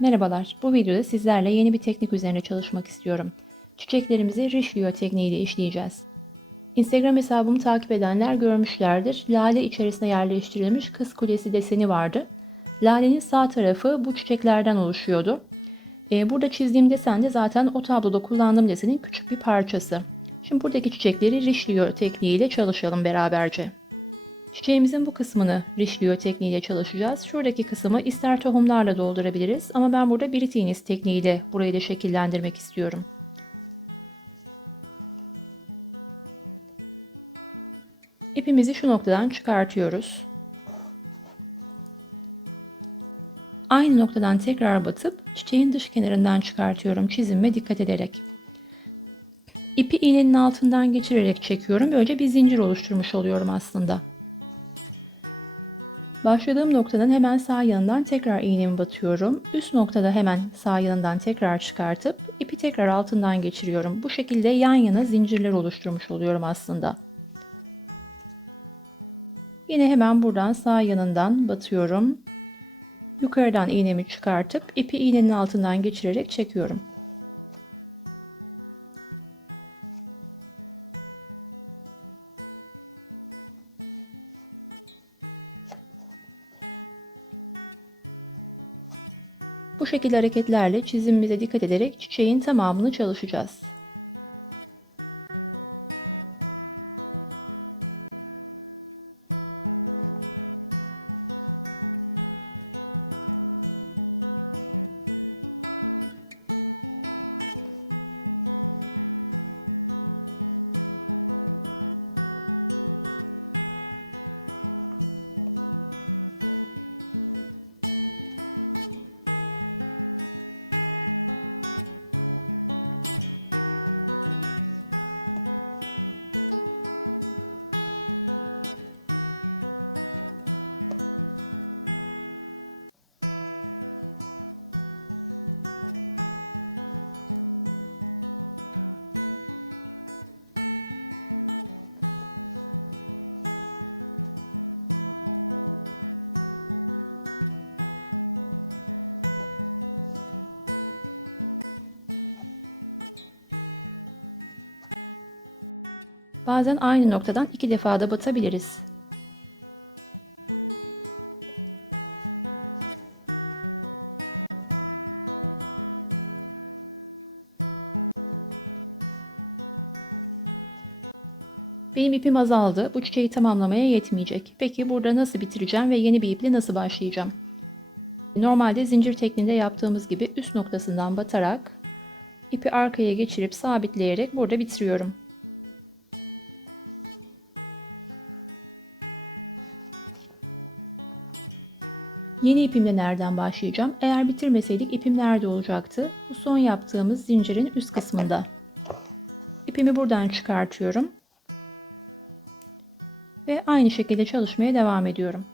Merhabalar, bu videoda sizlerle yeni bir teknik üzerine çalışmak istiyorum. Çiçeklerimizi Richelieu tekniğiyle işleyeceğiz. Instagram hesabımı takip edenler görmüşlerdir. Lale içerisine yerleştirilmiş kız kulesi deseni vardı. Lalenin sağ tarafı bu çiçeklerden oluşuyordu. Ee, burada çizdiğim desen de zaten o tabloda kullandığım desenin küçük bir parçası. Şimdi buradaki çiçekleri Richelieu tekniğiyle çalışalım beraberce. Çiçeğimizin bu kısmını Richelieu tekniğiyle çalışacağız. Şuradaki kısmı ister tohumlarla doldurabiliriz ama ben burada Britines tekniğiyle burayı da şekillendirmek istiyorum. İpimizi şu noktadan çıkartıyoruz. Aynı noktadan tekrar batıp çiçeğin dış kenarından çıkartıyorum çizime dikkat ederek. İpi iğnenin altından geçirerek çekiyorum. Böylece bir zincir oluşturmuş oluyorum aslında. Başladığım noktadan hemen sağ yanından tekrar iğnemi batıyorum. Üst noktada hemen sağ yanından tekrar çıkartıp ipi tekrar altından geçiriyorum. Bu şekilde yan yana zincirler oluşturmuş oluyorum aslında. Yine hemen buradan sağ yanından batıyorum. Yukarıdan iğnemi çıkartıp ipi iğnenin altından geçirerek çekiyorum. Bu şekilde hareketlerle çizimimize dikkat ederek çiçeğin tamamını çalışacağız. Bazen aynı noktadan iki defa da batabiliriz. Benim ipim azaldı. Bu çiçeği tamamlamaya yetmeyecek. Peki burada nasıl bitireceğim ve yeni bir iple nasıl başlayacağım? Normalde zincir tekniğinde yaptığımız gibi üst noktasından batarak ipi arkaya geçirip sabitleyerek burada bitiriyorum. Yeni ipimle nereden başlayacağım? Eğer bitirmeseydik ipim nerede olacaktı? Bu son yaptığımız zincirin üst kısmında. İpimi buradan çıkartıyorum. Ve aynı şekilde çalışmaya devam ediyorum.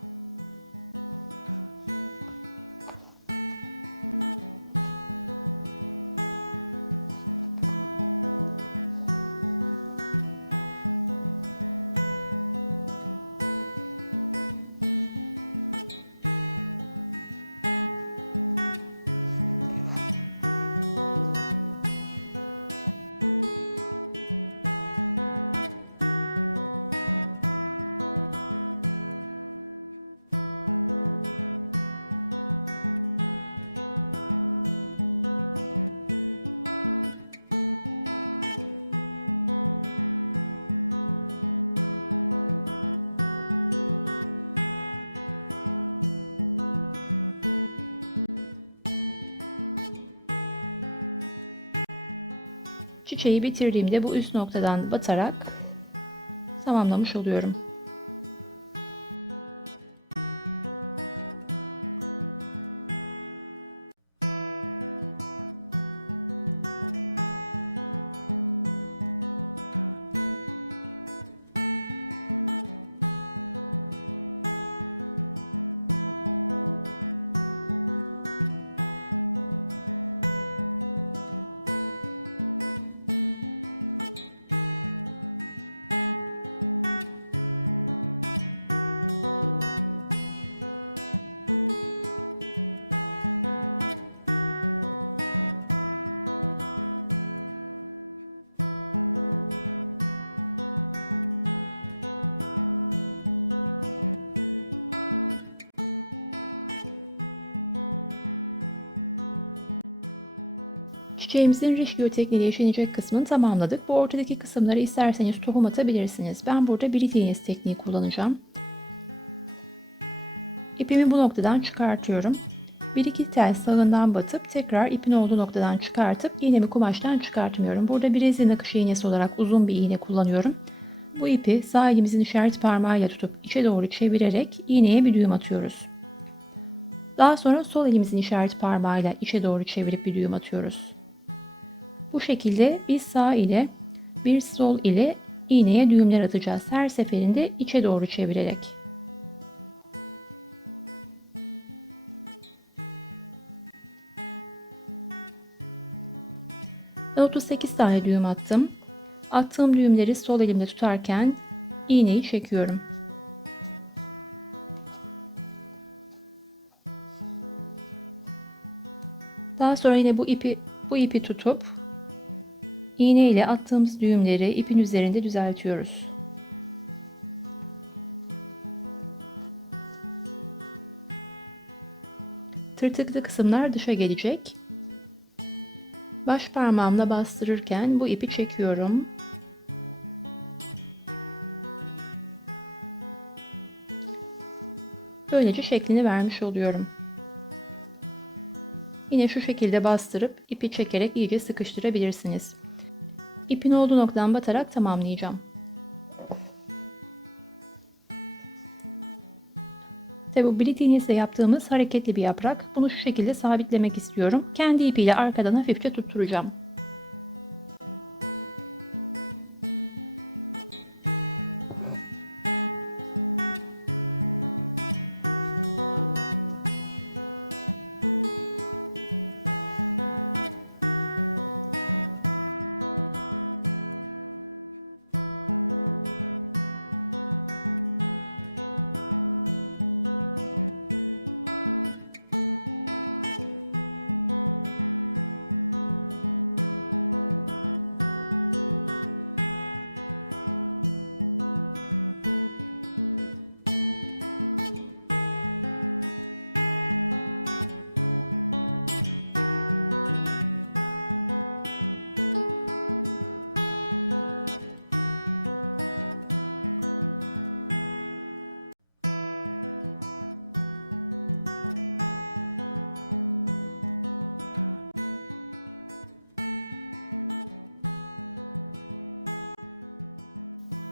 Çiçeği bitirdiğimde bu üst noktadan batarak tamamlamış oluyorum. Çiçeğimizin Richelieu tekniğiyle işlenecek kısmını tamamladık. Bu ortadaki kısımları isterseniz tohum atabilirsiniz. Ben burada birit iğnesi tekniği kullanacağım. İpimi bu noktadan çıkartıyorum. Bir iki tel sağından batıp tekrar ipin olduğu noktadan çıkartıp iğnemi kumaştan çıkartmıyorum. Burada brezilya nakış iğnesi olarak uzun bir iğne kullanıyorum. Bu ipi sağ elimizin işaret parmağıyla tutup içe doğru çevirerek iğneye bir düğüm atıyoruz. Daha sonra sol elimizin işaret parmağıyla içe doğru çevirip bir düğüm atıyoruz. Bu şekilde biz sağ ile bir sol ile iğneye düğümler atacağız. Her seferinde içe doğru çevirerek. Ben 38 tane düğüm attım. Attığım düğümleri sol elimle tutarken iğneyi çekiyorum. Daha sonra yine bu ipi bu ipi tutup iğne ile attığımız düğümleri ipin üzerinde düzeltiyoruz. Tırtıklı kısımlar dışa gelecek. Baş parmağımla bastırırken bu ipi çekiyorum. Böylece şeklini vermiş oluyorum. Yine şu şekilde bastırıp ipi çekerek iyice sıkıştırabilirsiniz. İpin olduğu noktadan batarak tamamlayacağım. Tabi bu bilit iğnesiyle yaptığımız hareketli bir yaprak. Bunu şu şekilde sabitlemek istiyorum. Kendi ipiyle arkadan hafifçe tutturacağım.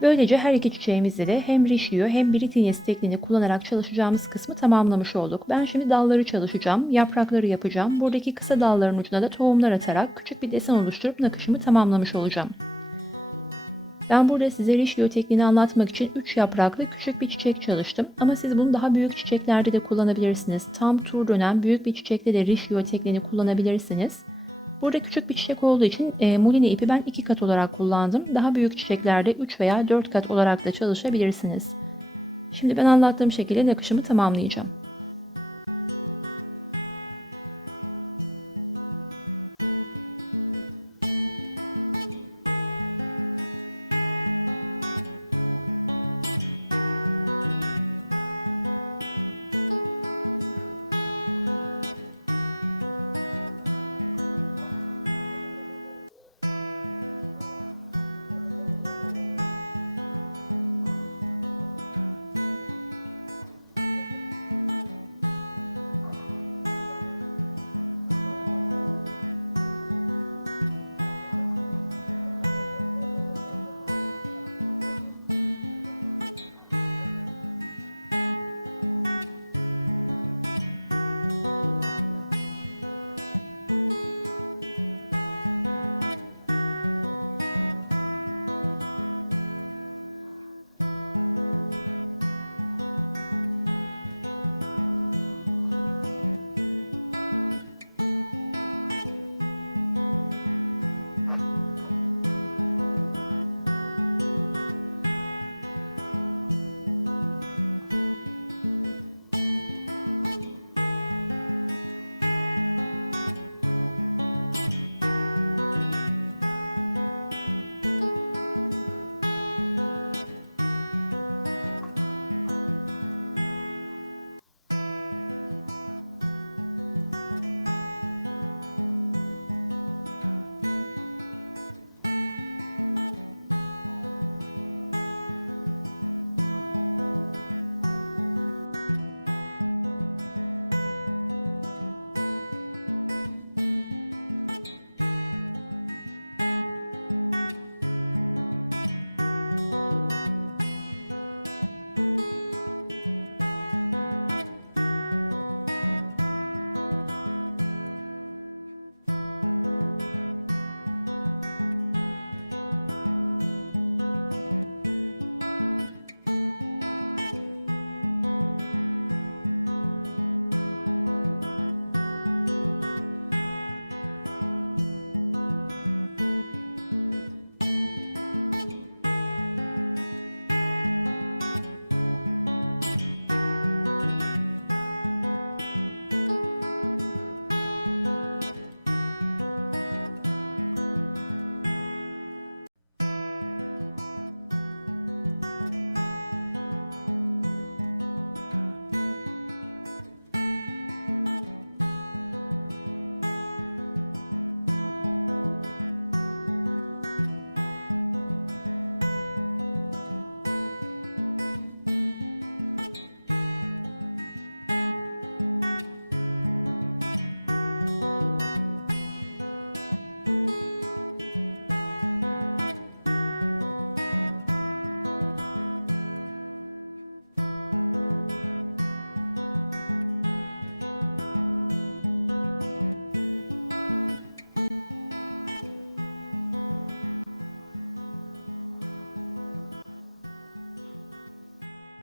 Böylece her iki çiçeğimizde de hem Richelieu hem Britinies tekniğini kullanarak çalışacağımız kısmı tamamlamış olduk. Ben şimdi dalları çalışacağım, yaprakları yapacağım. Buradaki kısa dalların ucuna da tohumlar atarak küçük bir desen oluşturup nakışımı tamamlamış olacağım. Ben burada size Richelieu tekniğini anlatmak için 3 yapraklı küçük bir çiçek çalıştım. Ama siz bunu daha büyük çiçeklerde de kullanabilirsiniz. Tam tur dönen büyük bir çiçekte de Richelieu tekniğini kullanabilirsiniz. Burada küçük bir çiçek olduğu için e, muline ipi ben 2 kat olarak kullandım. Daha büyük çiçeklerde 3 veya 4 kat olarak da çalışabilirsiniz. Şimdi ben anlattığım şekilde nakışımı tamamlayacağım.